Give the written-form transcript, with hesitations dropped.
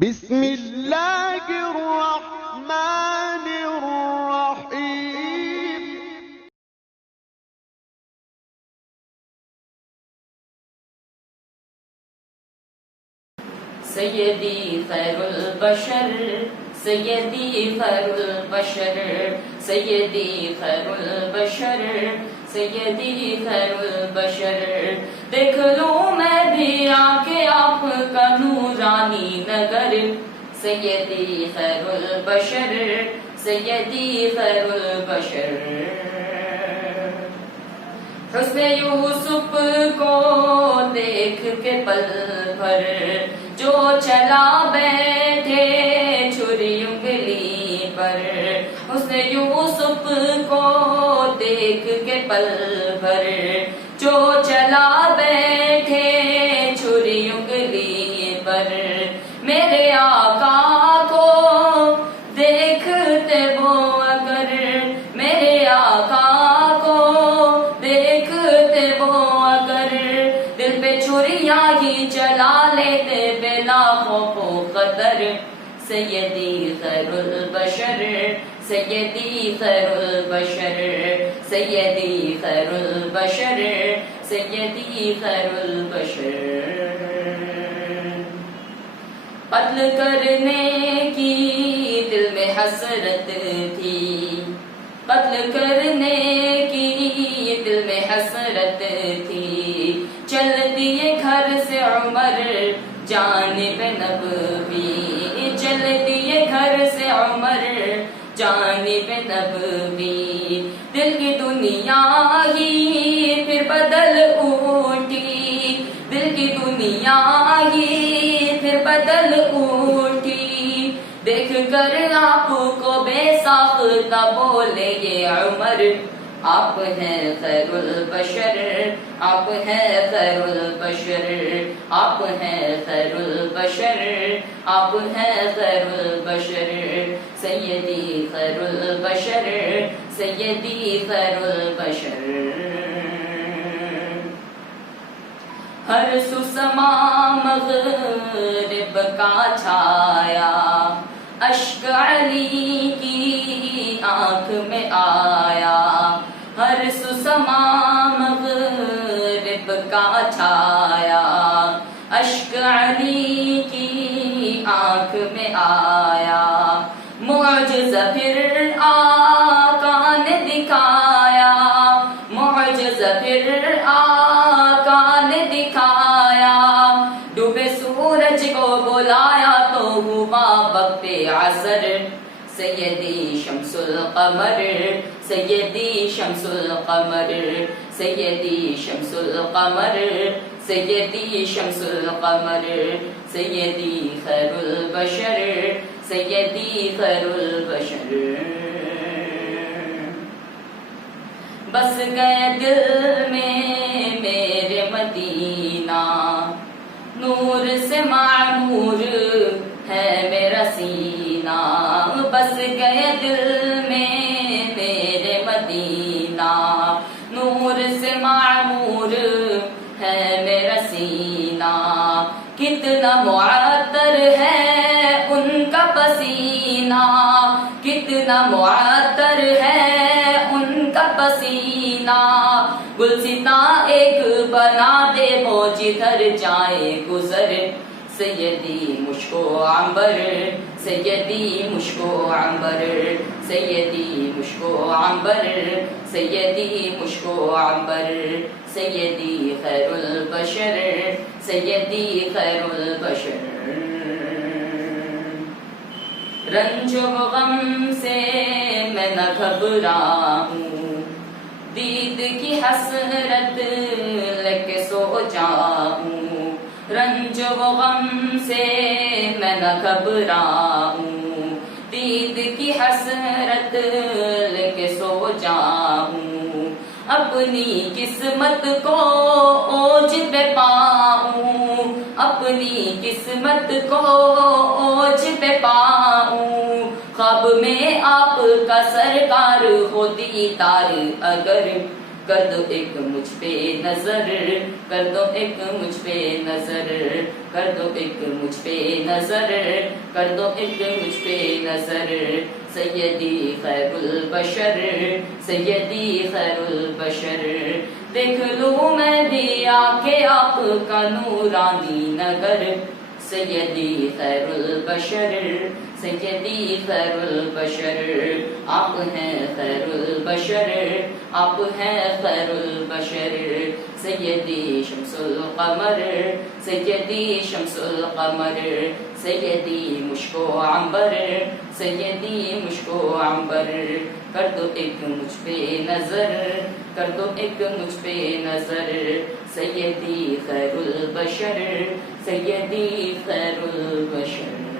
بسم اللہ الرحمن الرحیم۔ سیدی خیر البشر، سیدی خیر البشر، سیدی خیر البشر، سیدی خیر البشر۔ دیکھ لوں میں بھی آ کے آپ کا نورانی نگر، سیدی خیر البشر، سیدی خیر البشر۔ حسن یوسف کو دیکھ کے پل بھر جو چلا بیٹھے چھری انگلی پر، حسن یوسف کو دیکھ کے پل بھر جو چلا بیٹھے چھری انگلی پر، میرے آقا کو دیکھتے وہ اگر، میرے آقا کو دیکھتے وہ اگر، دل پہ چھریاں ہی چلا لیتے بلا خوف و خطر۔ سیدی خیر البشر، سیدی خیر البشر، سیدی خیر البشر، سیدی خیر البشر۔ قتل کرنے کی دل میں حسرت تھی، قتل کرنے کی دل میں حسرت تھی، چل دیے گھر سے عمر جانب نبوی، چل دیے گھر سے عمر جانب نبوی، دل کی دنیا ہی پھر بدل اٹھی، دل کی دنیا ہی پھر بدل اٹھی، دیکھ کر آپ کو بے ساختہ بولے یہ عمر، آپ ہیں خیر البشر، آپ ہیں خیر البشر، آپ ہیں خیر البشر، آپ ہیں خیر البشر، سیدی خیر البشر، سیدی خیر البشر۔ ہر سو سما مغرب کا چھایا، اشک علی کی آنکھ میں آیا، ہر سو سما مغرب کا چھایا، اشک علی کی آنکھ میں آیا، معجزہ پھر آقا نے دکھایا، معجزہ پھر آقا نے دکھایا، ڈوبے سورج کو بلایا تو ہوا وقت عصر، سیدی شمس القمر، سیدی شمس القمر، سیدی شمس القمر، سیدی شمس القمر، سیدی خیر البشر، سیدی خیر البشر۔ بس گئے دل میں میرے مدینہ، نور سے معمور ہے میرا سینہ، بس گئے دل میں میرے مدینہ، نور سے معمور ہے میرا سینہ، کتنا معطر ہے ان کا پسینہ، کتنا معطر ہے ان کا پسینہ، گلستاں ایک بنا دے وہ جدھر جائے گزر، سیدی مشک و عنبر، سیدی مشک و عنبر، سیدی مشک و عنبر، سیدی مشک و عنبر، سیدی خیر البشر، سیدی خیر البشر۔ رنج و غم سے میں نہ گھبراؤں، دید کی حسرت لے کے سو جاؤں، رنج و غم سے میں نہ گھبراؤں، دید کی حسرت لے کے سو جاؤں، اپنی قسمت کو اوج پہ پاؤں، اپنی قسمت کو اوج پہ پاؤں، خواب میں آپ کا سرکار ہو دیدار اگر، کر دو ایک مجھ پہ نظر، کر دو ایک مجھ پہ نظر، کر دو ایک مجھ پہ نظر، کر دو ایک مجھ پہ نظر، سیدی خیر البشر، سیدی خیر البشر، دیکھ لوں میں بھی آ کے آپ کا نورانی نگر، سیدی خیر البشر، سیدی خیر البشر، آپ ہیں خیر البشر، آپ ہیں خیر البشر، سیدی شمس القمر، سیدی شمس القمر، سیدی مشک و عنبر، سیدی مشک و عنبر، کر دو ایک مجھ پہ نظر، کر دو ایک مجھ پہ نظر، سیدی خیر البشر، سیدی خیر البشر۔